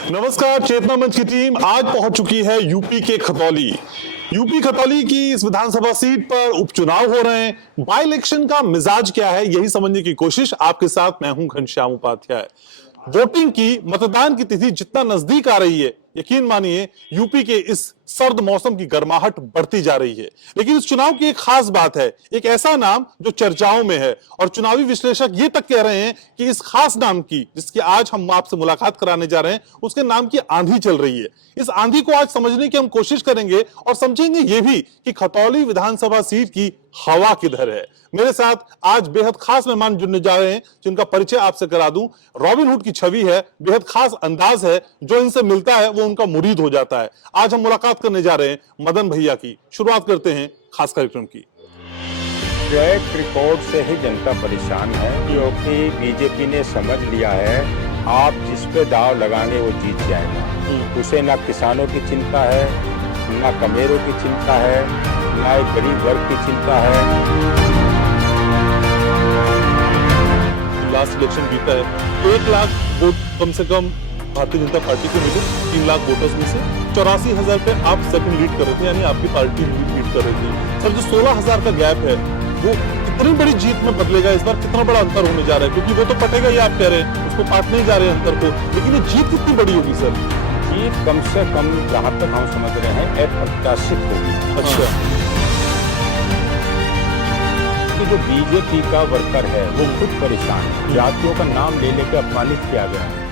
नमस्कार, चेतना मंच की टीम आज पहुंच चुकी है यूपी के खतौली। यूपी खतौली की इस विधानसभा सीट पर उपचुनाव हो रहे हैं। बाई इलेक्शन का मिजाज क्या है, यही समझने की कोशिश आपके साथ मैं हूं घनश्याम उपाध्याय। वोटिंग की, मतदान की तिथि जितना नजदीक आ रही है, यकीन मानिए यूपी के इस सर्द मौसम की गर्माहट बढ़ती जा रही है। लेकिन इस चुनाव की एक खास बात है, एक ऐसा नाम जो चर्चाओं में है और चुनावी विश्लेषक ये तक कह रहे हैं कि इस खास नाम की, जिसकी आज हम आपसे मुलाकात कराने जा रहे हैं, उसके नाम की आंधी चल रही है। इस आंधी को आज समझने की हम कोशिश करेंगे और समझेंगे ये भी कि खतौली विधानसभा सीट की हवा किधर है। मेरे साथ आज बेहद खास मेहमान जुड़ने जा रहे हैं, जिनका परिचय आपसे करा दूं। रॉबिन हुड की छवि है, बेहद खास अंदाज है, जो इनसे मिलता है वो उनका मुरीद हो जाता है। आज हम मुलाकात करने जा रहे हैं मदन भैया की। शुरुआत करते हैं खास कार्यक्रम की। ट्रैक रिकॉर्ड से ही जनता परेशान है, क्योंकि बीजेपी ने समझ लिया है आप जिस पे दाव लगाएंगे वो जीत जाएगा। उसे ना किसानों की चिंता है, ना कमेरों की चिंता है, ना एक गरीब वर्ग की चिंता है। लास्ट इलेक्शन बीता है, 1 लाख वोट कम से कम भारतीय जनता पार्टी को मिले। 3 लाख वोटर्स में से 84,000 पे आप सेकंड लीड कर रहे थे, यानी आपकी पार्टी लीड कर रही थी। सर, जो 16,000 का गैप है वो कितनी बड़ी जीत में बदलेगा इस बार? कितना बड़ा अंतर होने जा रहा है? क्योंकि वो तो पटेगा ही, आप कह रहे हैं उसको पाटने ही जा रहे हैं अंतर को, लेकिन ये जीत कितनी बड़ी होगी सर? जीत कम से कम जहाँ तक हम समझ रहे हैं अप्रत्याशित होगी। अच्छा, कि जो बीजेपी का वर्कर है वो खुद परेशान है, जातियों का नाम ले लेकर अपमानित किया गया है।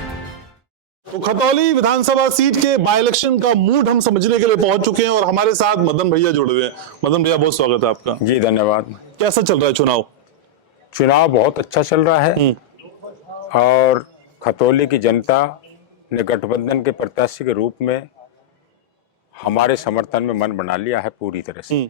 तो खतौली विधानसभा सीट के बाई इलेक्शन का मूड हम समझने के लिए पहुंच चुके हैं और हमारे साथ मदन भैया जुड़े हुए हैं। मदन भैया, बहुत स्वागत है आपका। जी धन्यवाद। कैसा चल रहा है चुनाव? चुनाव बहुत अच्छा चल रहा है और खतौली की जनता ने गठबंधन के प्रत्याशी के रूप में हमारे समर्थन में मन बना लिया है पूरी तरह से।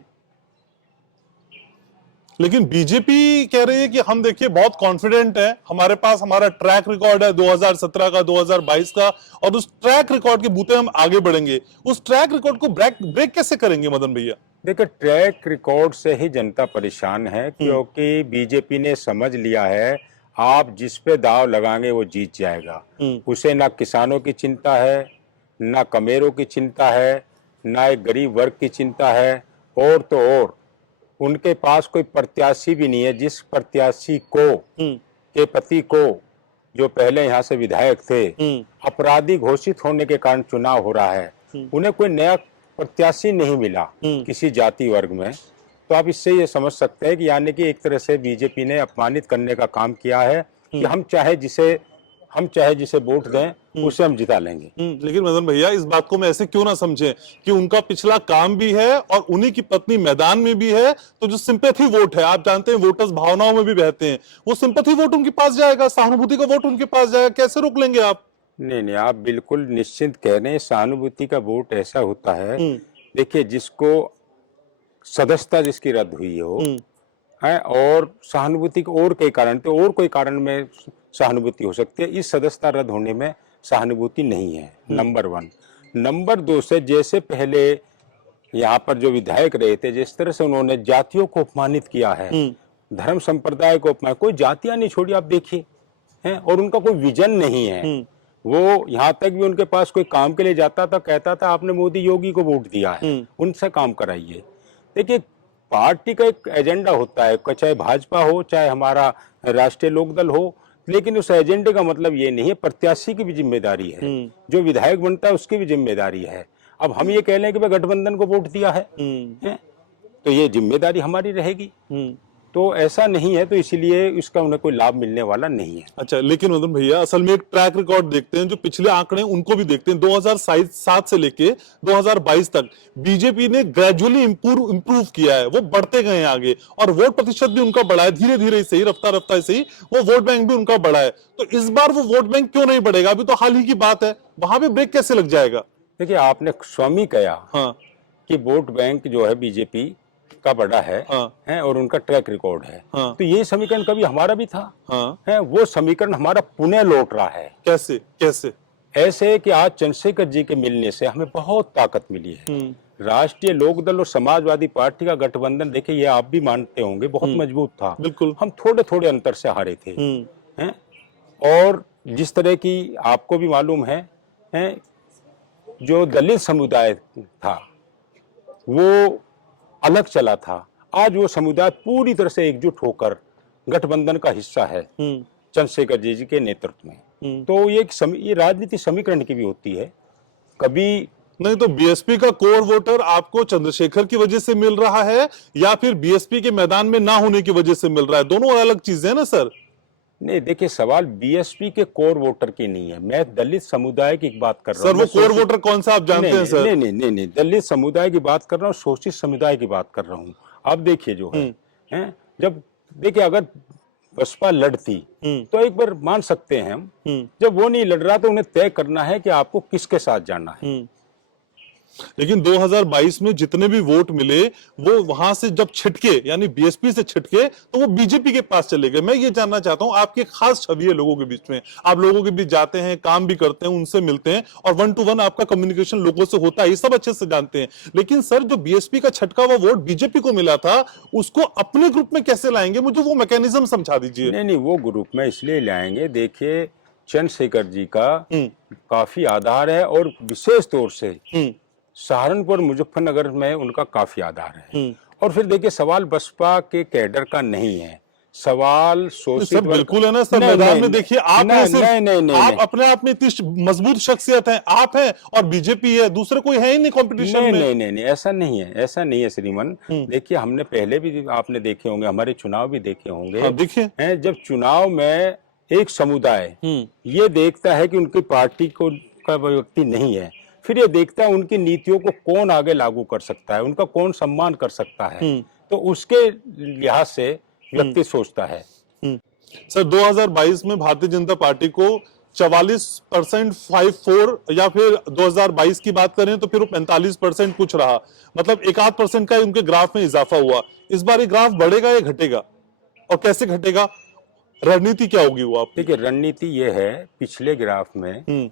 लेकिन बीजेपी कह रही है कि हम देखिए बहुत कॉन्फिडेंट है, हमारे पास हमारा ट्रैक रिकॉर्ड है 2017 का, 2022 का, और उस ट्रैक रिकॉर्ड के बूते हम आगे बढ़ेंगे। उस ट्रैक रिकॉर्ड को ब्रेक कैसे करेंगे मदन भैया? देखिए, ट्रैक रिकॉर्ड से ही जनता परेशान है, क्योंकि बीजेपी ने समझ लिया है आप जिस पे दाव लगाएंगे वो जीत जाएगा। उसे ना किसानों की चिंता है, ना कमेरों की चिंता है, ना एक गरीब वर्ग की चिंता है, और तो और उनके पास कोई प्रत्याशी भी नहीं है। जिस प्रत्याशी को के पति को, जो पहले यहाँ से विधायक थे, अपराधी घोषित होने के कारण चुनाव हो रहा है, उन्हें कोई नया प्रत्याशी नहीं मिला किसी जाति वर्ग में। तो आप इससे ये समझ सकते हैं कि यानी कि एक तरह से बीजेपी ने अपमानित करने का काम किया है कि हम चाहे जिसे वोट दें उसे हम जिता लेंगे। लेकिन मदन भैया, इस बात को मैं ऐसे क्यों ना समझे कि उनका पिछला काम भी है और उन्हीं की पत्नी मैदान में भी है, तो जो सिंपैथी वोट है, आप जानते हैं वोटर्स भावनाओं में भी बहते हैं, वो सिंपैथी वोट उनके पास जाएगा, सहानुभूति का वोट उनके पास जाएगा। कैसे रोक लेंगे आप? नहीं, आप बिल्कुल निश्चिंत कह रहे हैं। सहानुभूति का वोट ऐसा होता है, देखिए, जिसको सदस्यता जिसकी रद्द हुई हो है, और सहानुभूति के और कई कारण, तो और कोई कारण में सहानुभूति हो सकती है। इस सदस्यता रद्द होने में सहानुभूति नहीं है, नंबर 1। नंबर 2 से, जैसे पहले यहाँ पर जो विधायक रहे थे, जिस तरह से उन्होंने जातियों को अपमानित किया है, धर्म संप्रदाय को अपमान, कोई जातियां नहीं छोड़ी, आप देखिए हैं, और उनका कोई विजन नहीं है। वो यहाँ तक भी उनके पास कोई काम के लिए जाता था, कहता था आपने मोदी योगी को वोट दिया है, उनसे काम कराइए। देखिए, पार्टी का एक एजेंडा होता है, चाहे भाजपा हो चाहे हमारा राष्ट्रीय लोकदल हो, लेकिन उस एजेंडे का मतलब ये नहीं है। प्रत्याशी की भी जिम्मेदारी है, जो विधायक बनता है उसकी भी जिम्मेदारी है। अब हम ये कह लें कि मैं गठबंधन को वोट दिया है, तो ये जिम्मेदारी हमारी रहेगी। तो ऐसा नहीं है, तो इसीलिए इसका उन्हें कोई लाभ मिलने वाला नहीं है। अच्छा, लेकिन मदन भैया, असल में एक ट्रैक रिकॉर्ड देखते हैं, जो पिछले आंकड़े उनको भी देखते हैं। 2007 से लेके 2022 तक बीजेपी ने ग्रेजुअली इंप्रूव किया है, वो बढ़ते गए हैं आगे, और वोट प्रतिशत भी उनका बढ़ा है, धीरे धीरे से ही, रफ्तार से ही वो वोट बैंक भी उनका बढ़ा है। तो इस बार वो वोट बैंक क्यों नहीं बढ़ेगा? अभी तो हाल ही की बात है, वहां पे ब्रेक कैसे लग जाएगा? देखिए, आपने स्वयं कहा कि वोट बैंक जो है बीजेपी का बड़ा है, और उनका ट्रैक रिकॉर्ड है। तो ये समीकरण कभी हमारा भी था, है, वो समीकरण हमारा पुनः लौट रहा है। कैसे? ऐसे कि आज चंद्रशेखर जी के मिलने से हमें बहुत ताकत मिली है। राष्ट्रीय लोकदल और समाजवादी पार्टी का गठबंधन, देखिए, ये आप भी मानते होंगे, बहुत मजबूत था। बिल्कुल, हम थोड़े थोड़े अंतर से हारे थे, हैं, और जिस तरह की आपको भी मालूम है हैं, जो दलित समुदाय था वो अलग चला था, आज वो समुदाय पूरी तरह से एकजुट होकर गठबंधन का हिस्सा है चंद्रशेखर जी के नेतृत्व में। तो ये राजनीति समीकरण की भी होती है। कभी नहीं तो बीएसपी का कोर वोटर आपको चंद्रशेखर की वजह से मिल रहा है या फिर बीएसपी के मैदान में ना होने की वजह से मिल रहा है? दोनों अलग चीजें हैं ना सर। नहीं, देखिए सवाल बीएसपी के कोर वोटर की नहीं है, मैं दलित समुदाय की बात कर रहा सर हूँ। वो कोर वोटर कौन सा आप जानते हैं सर? नहीं नहीं नहीं नहीं, दलित समुदाय की बात कर रहा हूँ, शोषित समुदाय की बात कर रहा हूँ। आप देखिए जो है जब देखिए अगर बसपा लड़ती तो एक बार मान सकते हैं हम, जब वो नहीं लड़ रहा तो उन्हें तय करना है कि आपको किसके साथ जाना है। लेकिन 2022 में जितने भी वोट मिले वो वहां से जब छिटके यानी बीएसपी से छिटके तो वो बीजेपी के पास चले गए। मैं ये जानना चाहता हूं, आपकी खास छवि है लोगों के बीच में, आप लोगों के बीच जाते हैं, काम भी करते हैं, उनसे मिलते हैं और 1 to 1 आपका कम्युनिकेशन लोगों से होता है, ये सब अच्छे से जानते हैं। लेकिन सर जो बीएसपी का छटका हुआ वोट बीजेपी को मिला था उसको अपने ग्रुप में कैसे लाएंगे? मुझे वो मैकेनिज्म समझा दीजिए। नहीं नहीं, वो ग्रुप में इसलिए लाएंगे, देखिए चंद्रशेखर जी का काफी आधार है और विशेष तौर से सहारनपुर मुजफ्फरनगर में उनका काफी आधार है। और फिर देखिए सवाल बसपा के कैडर का नहीं है, सवाल शोषित बिल्कुल है ना सर। मैदान में देखिए आप आप अपने आप में इतनी मजबूत शख्सियत है, आप हैं और बीजेपी है, दूसरे कोई है ही नहीं कंपटीशन में। नहीं नहीं नहीं, ऐसा नहीं है, ऐसा नहीं है श्रीमान। देखिए हमने पहले भी आपने देखे होंगे, हमारे चुनाव भी देखे होंगे। देखिए जब चुनाव में एक समुदाय ये देखता है कि उनकी पार्टी को का व्यक्ति नहीं है, फिर ये देखता है उनकी नीतियों को कौन आगे लागू कर सकता है, उनका कौन सम्मान कर सकता है, तो उसके लिहाज से व्यक्ति सोचता है। सर 2022 में भारतीय जनता पार्टी को 44% 54 या फिर 2022 की बात करें तो फिर 45% कुछ रहा, मतलब 1-8% का उनके ग्राफ में इजाफा हुआ। इस बार ये ग्राफ बढ़ेगा या घटेगा और कैसे घटेगा? रणनीति क्या होगी वो आप? देखिए रणनीति ये है, पिछले ग्राफ में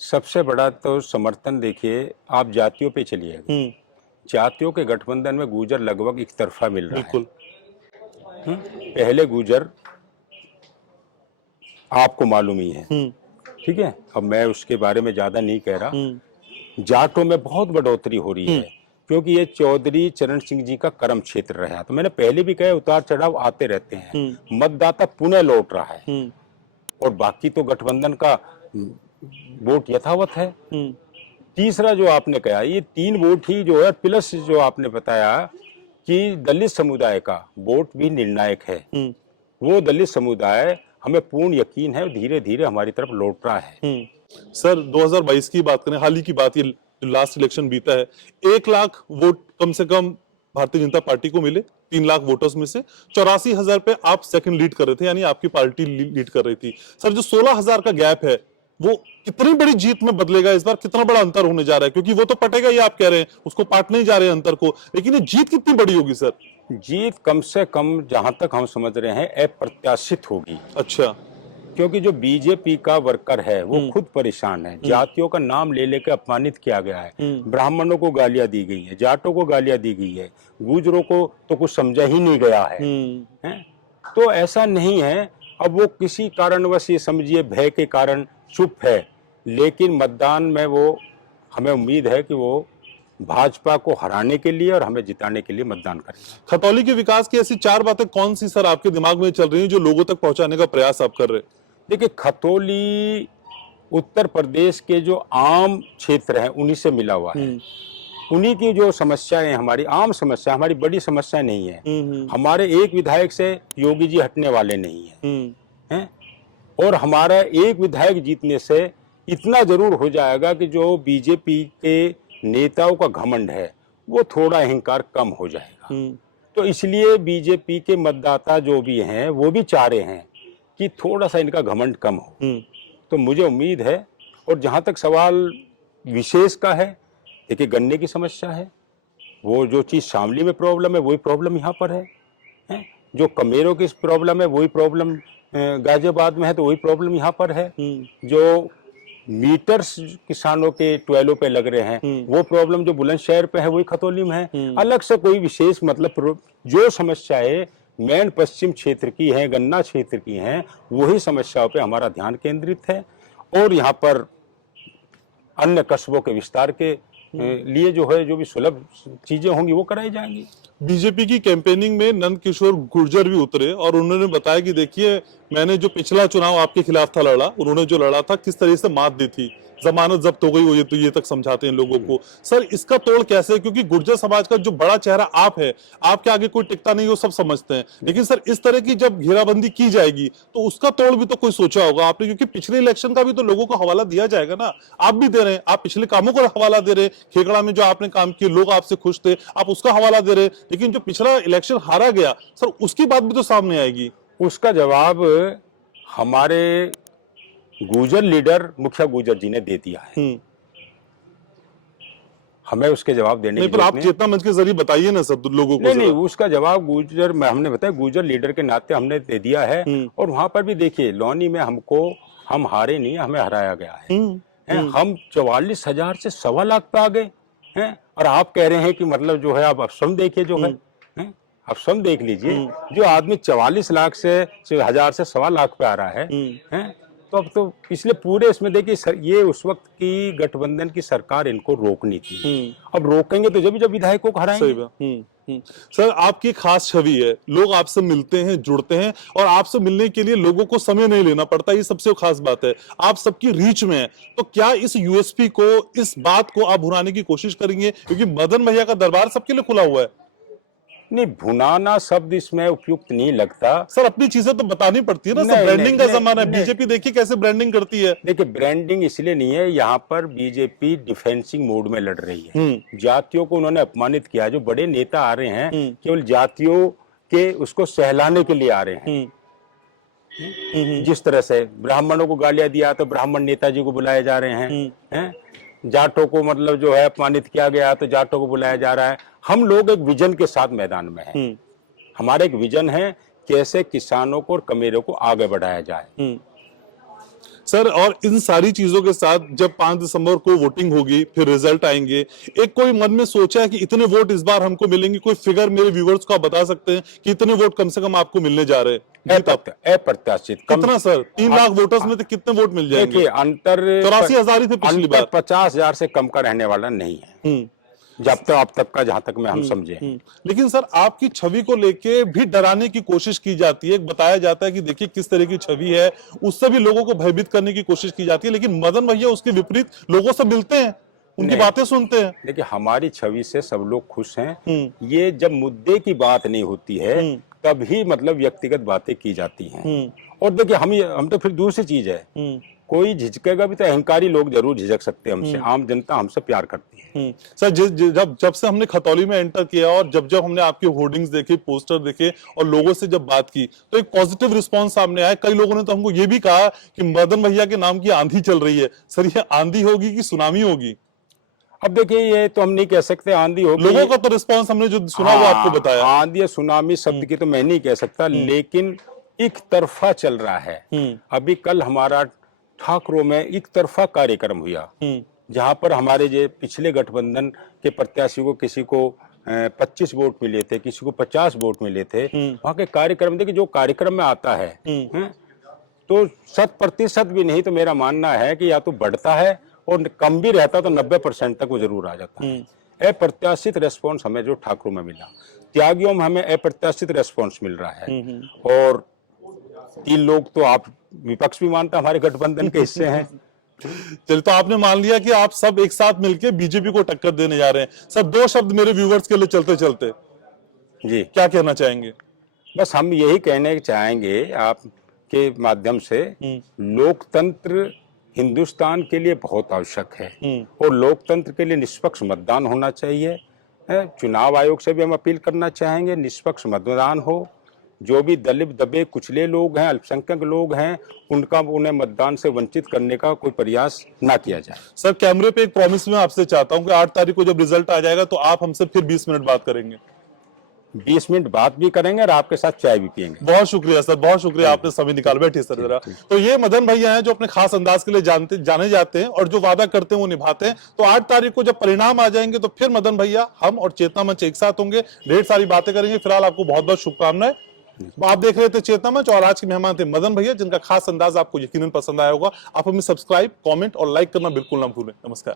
सबसे बड़ा तो समर्थन देखिए, आप जातियों पे चलिएगा, जातियों के गठबंधन में गुर्जर लगभग एक तरफा मिल रहा है। पहले गुर्जर आपको मालूम ही है, ठीक है, अब मैं उसके बारे में ज्यादा नहीं कह रहा। जाटों में बहुत बढ़ोतरी हो रही है क्योंकि ये चौधरी चरण सिंह जी का कर्म क्षेत्र रहा। तो मैंने पहले भी कहा उतार चढ़ाव आते रहते हैं, मतदाता पुनः लौट रहा है और बाकी तो गठबंधन का वोट यथावत है। तीसरा जो आपने कहा, ये 3 वोट ही जो है, प्लस जो आपने बताया कि दलित समुदाय का वोट भी निर्णायक है। वो दलित समुदाय हमें पूर्ण यकीन है धीरे धीरे हमारी तरफ लौट रहा है। सर 2022 की बात करें, हाल ही की बात, ये लास्ट इलेक्शन बीता है, 1 लाख वोट कम से कम भारतीय जनता पार्टी को मिले 3 लाख वोटर्स में से। 84,000 पे आप सेकंड लीड कर रहे थे, यानी आपकी पार्टी लीड कर रही थी। सर जो 16,000 का गैप है वो कितनी बड़ी जीत में बदलेगा इस बार? कितना बड़ा अंतर होने जा रहा है? क्योंकि वो तो पटेगा ही, आप कह रहे हैं उसको पाट नहीं जा रहे हैं अंतर को, लेकिन ये जीत कितनी बड़ी होगी सर? जीत कम से कम जहां तक हम समझ रहे हैं अप्रत्याशित होगी। अच्छा, क्योंकि जो बीजेपी का वर्कर है वो खुद परेशान है, जातियों का नाम ले लेकर अपमानित किया गया है, ब्राह्मणों को गालियां दी गई है, जाटों को गालियां दी गई है, गुजरों को तो कुछ समझा ही नहीं गया है। तो ऐसा नहीं है, अब वो किसी कारणवश ये समझिए भय के कारण चुप है, लेकिन मतदान में वो हमें उम्मीद है कि वो भाजपा को हराने के लिए और हमें जिताने के लिए मतदान करेंगे। खतौली के विकास की ऐसी 4 बातें कौन सी सर आपके दिमाग में चल रही हैं जो लोगों तक पहुंचाने का प्रयास आप कर रहे हैं? देखिए खतौली उत्तर प्रदेश के जो आम क्षेत्र हैं उन्हीं से मिला हुआ है, उन्हीं की जो समस्याएं हमारी आम समस्या, हमारी बड़ी समस्या नहीं है। हमारे एक विधायक से योगी जी हटने वाले नहीं हैं, और हमारा एक विधायक जीतने से इतना जरूर हो जाएगा कि जो बीजेपी के नेताओं का घमंड है वो थोड़ा अहंकार कम हो जाएगा। तो इसलिए बीजेपी के मतदाता जो भी हैं वो भी चाह रहे हैं कि थोड़ा सा इनका घमंड कम हो। तो मुझे उम्मीद है। और जहां तक सवाल विशेष का है, देखिए गन्ने की समस्या है, वो जो चीज शामली में प्रॉब्लम है वही प्रॉब्लम यहाँ पर है, जो कमेरों की प्रॉब्लम है वही प्रॉब्लम गाजियाबाद में है, तो वही प्रॉब्लम यहाँ पर है। जो मीटर्स किसानों के ट्वेलों पे लग रहे हैं वो प्रॉब्लम जो बुलंदशहर पे है वही खतौली में है। अलग से कोई विशेष मतलब जो समस्याएं मेन पश्चिम क्षेत्र की हैं, गन्ना क्षेत्र की हैं, वही समस्याओं पे हमारा ध्यान केंद्रित है। और यहाँ पर अन्य कस्बों के विस्तार के लिए जो है जो भी सुलभ चीजें होंगी वो कराई जाएंगी। बीजेपी की कैंपेनिंग में नंद किशोर गुर्जर भी उतरे और उन्होंने बताया कि देखिए, मैंने जो पिछला चुनाव आपके खिलाफ था लड़ा, उन्होंने जो लड़ा था किस तरह से मात दी थी, जमानत जब्त हो गई, वो ये तक समझाते हैं लोगों को। सर, इसका तोड़ कैसे है? क्योंकि गुर्जर समाज का जो बड़ा चेहरा आप है, आपके आगे कोई टिकता नहीं, वो सब समझते हैं, लेकिन सर इस तरह की जब घेराबंदी की जाएगी तो उसका तोड़ भी तो कोई सोचा होगा आपने, क्योंकि पिछले इलेक्शन का भी तो लोगों को हवाला दिया जाएगा ना। आप भी दे रहे हैं, आप पिछले कामों का हवाला दे रहे हैं, खेकड़ा में जो आपने काम किए, लोग आपसे खुश थे, आप उसका हवाला दे रहे हैं, लेकिन जो पिछला इलेक्शन हारा गया सर, उसकी बात भी तो सामने आएगी। उसका जवाब हमारे गुर्जर लीडर मुखिया गुर्जर जी ने दे दिया है। हमें उसके जवाब देने नहीं, की पर आप जरूरत नहीं। चेतना मंच के जरिए बताइए ना सब लोगों को। नहीं, उसका जवाब गुर्जर में हमने बताया, गुर्जर लीडर के नाते हमने दे दिया है। और वहां पर भी देखिए, लौनी में हम हारे नहीं, हमें हराया गया है। हम 44,000 से 1.25 लाख पे आ गए हैं, और आप कह रहे हैं कि मतलब जो है, आप अफसम देखिए जो है, अफसम देख लीजिए, जो आदमी 44 लाख से 1,000 से 1.25 लाख पे आ रहा है। तो अब तो पिछले पूरे इसमें देखिए, ये उस वक्त की गठबंधन की सरकार इनको रोकनी थी। अब रोकेंगे तो जब विधायकों को हराएंगे। सही बात। सर, आपकी खास छवि है, लोग आपसे मिलते हैं, जुड़ते हैं, और आपसे मिलने के लिए लोगों को समय नहीं लेना पड़ता, ये सबसे खास बात है। आप सबकी रीच में है, तो क्या इस यूएसपी को, इस बात को आप भुनाने की कोशिश करेंगे? क्योंकि मदन भैया का दरबार सबके लिए खुला हुआ है। नहीं, भुनाना शब्द इसमें उपयुक्त नहीं लगता। सर, अपनी चीजें तो बतानी पड़ती है ना सर, ब्रांडिंग का जमाना है। बीजेपी देखिए कैसे ब्रांडिंग करती है। देखिए, ब्रांडिंग इसलिए नहीं है, यहाँ पर बीजेपी डिफेंसिंग मोड में लड़ रही है। जातियों को उन्होंने अपमानित किया। जो बड़े नेता आ रहे हैं, केवल जातियों के उसको सहलाने के लिए आ रहे हैं। जिस तरह से ब्राह्मणों को गालियां दिया तो ब्राह्मण नेताजी को बुलाए जा रहे हैं। जाटों को मतलब जो है अपमानित किया गया तो जाटों को बुलाया जा रहा है। हम लोग एक विजन के साथ मैदान में हैं। हमारा एक विजन है, कैसे किसानों को और कमेरों को आगे बढ़ाया जाए। सर, और इन सारी चीजों के साथ जब 5 दिसंबर को वोटिंग होगी, फिर रिजल्ट आएंगे, एक कोई मन में सोचा है कि इतने वोट इस बार हमको मिलेंगे? कोई फिगर मेरे व्यूवर्स को आप बता सकते हैं कि इतने वोट कम से कम आपको मिलने जा रहे हैं? अप्रत्याशित। कितना सर? 3 लाख वोटर्स में तो कितने वोट मिल जाएंगे? देखिए, अंतर 84,000 ही थे पिछली बार। 50,000 से कम का रहने वाला नहीं है, जब तक अब तक का, जहां तक मैं हम समझे। लेकिन सर, आपकी छवि को लेके भी डराने की कोशिश की जाती है। बताया जाता है कि देखिए किस तरह की छवि है, उससे भी लोगों को भयभीत करने की कोशिश की जाती है, लेकिन मदन भैया उसके विपरीत लोगों से मिलते हैं, उनकी बातें सुनते हैं। देखिए, हमारी छवि से सब लोग खुश हैं। ये जब मुद्दे की बात नहीं होती है तभी मतलब व्यक्तिगत बातें की जाती हैं। और देखिए, हम तो फिर दूसरी चीज है, कोई झिझकेगा भी तो अहंकारी लोग जरूर झिझक सकते हैं हमसे। आम जनता हमसे प्यार करती है। सर, जब से हमने खतौली में एंटर किया और जब हमने आपके होर्डिंग्स देखे, पोस्टर देखे और लोगों से जब बात की, तो एक पॉजिटिव रिस्पांस सामने आया। कई लोगों ने तो हमको ये भी कहा कि मदन भैया के नाम की आंधी चल रही है। सर, ये आंधी होगी कि सुनामी होगी? अब देखिए, ये तो हम नहीं कह सकते आंधी होगी। लोगों का तो रिस्पांस हमने जो सुना वो आपको बताया। आंधी या सुनामी शब्द की तो मैं नहीं कह सकता, लेकिन एक तरफा चल रहा है। अभी कल हमारा ठाकरों में एक तरफा कार्यक्रम हुआ, जहां पर हमारे जो पिछले गठबंधन के प्रत्याशी को, किसी को 25 वोट मिले थे, किसी को 50 वोट मिले थे। वहां के कार्यक्रम देखिए, जो कार्यक्रम में आता है तो 100% भी नहीं तो मेरा मानना है कि या तो बढ़ता है, और कम भी रहता तो 90% तक वो जरूर आ जाता है। अप्रत्याशित रेस्पॉन्स हमें जो ठाकुरों में मिला, त्यागियों में हमें अप्रत्याशित रेस्पॉन्स मिल रहा है। और 3 लोग तो आप विपक्ष भी मानता हमारे गठबंधन के हिस्से हैं। चलिए, तो आपने मान लिया कि आप सब एक साथ मिलकर बीजेपी को टक्कर देने जा रहे हैं। सर, 2 शब्द मेरे व्यूवर्स के लिए चलते चलते जी क्या कहना चाहेंगे? बस हम यही कहने चाहेंगे आपके माध्यम से, लोकतंत्र हिंदुस्तान के लिए बहुत आवश्यक है, और लोकतंत्र के लिए निष्पक्ष मतदान होना चाहिए। चुनाव आयोग से भी हम अपील करना चाहेंगे, निष्पक्ष मतदान हो। जो भी दलित दबे कुचले लोग हैं, अल्पसंख्यक लोग हैं, उन्हें मतदान से वंचित करने का कोई प्रयास ना किया जाए। सर, कैमरे पे एक प्रॉमिस मैं आपसे चाहता हूं कि 8 तारीख को जब रिजल्ट आ जाएगा तो आप हमसे फिर 20 मिनट बात करेंगे। 20 मिनट बात भी करेंगे और आपके साथ चाय भी पियेंगे। बहुत शुक्रिया सर, बहुत शुक्रिया, आपने समय निकाल। बैठिए सर जरा। तो ये मदन भैया हैं जो अपने खास अंदाज के लिए जाने जाते हैं, और जो वादा करते हैं वो निभाते हैं। तो 8 तारीख को जब परिणाम आ जाएंगे तो फिर मदन भैया, हम और चेतना मंच एक साथ होंगे, ढेर सारी बातें करेंगे। फिलहाल आपको बहुत बहुत शुभकामनाएं। आप देख रहे थे चेतना मंच और आज के मेहमान थे मदन भैया, जिनका खास अंदाज आपको यकीनन पसंद आया होगा। आप हमें सब्सक्राइब, कमेंट और लाइक करना बिल्कुल ना भूलें। नमस्कार।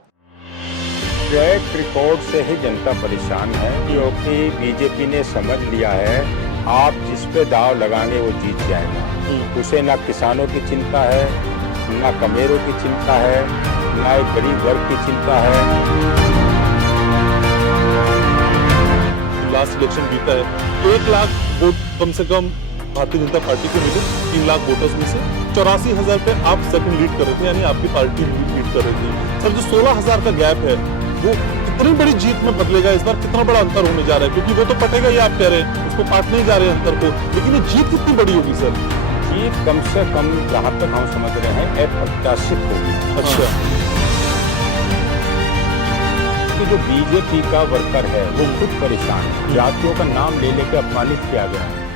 ट्रैक रिकॉर्ड से ही जनता परेशान है, क्योंकि बीजेपी ने समझ लिया है आप जिस पे दाव लगाएंगे वो जीत जाएगा। उसे ना किसानों की चिंता है, ना कमेरों की चिंता है, ना एक गरीब वर्ग की चिंता है। लास्ट इलेक्शन बीता है, 1 लाख वोट कम से कम भारतीय जनता पार्टी को मिले 3 लाख वोटर्स में से। 84,000 पे आप सेकंड लीड कर रहे थे, यानी आपकी पार्टी लीड कर रही थी। सर, जो 16,000 का गैप है वो कितनी बड़ी जीत में बदलेगा इस बार? कितना बड़ा अंतर होने जा रहा है? क्योंकि वो तो पटेगा ही, आप कह रहे हैं उसको काटने ही जा रहे हैं अंतर को, लेकिन ये जीत कितनी बड़ी होगी सर? जीत कम से कम जहाँ तक हम समझ रहे हैं अप्रत्याशित होगी। अच्छा। कि जो बीजेपी का वर्कर है वो खुद परेशान है, जातियों का नाम ले लेकर अपमानित किया गया है।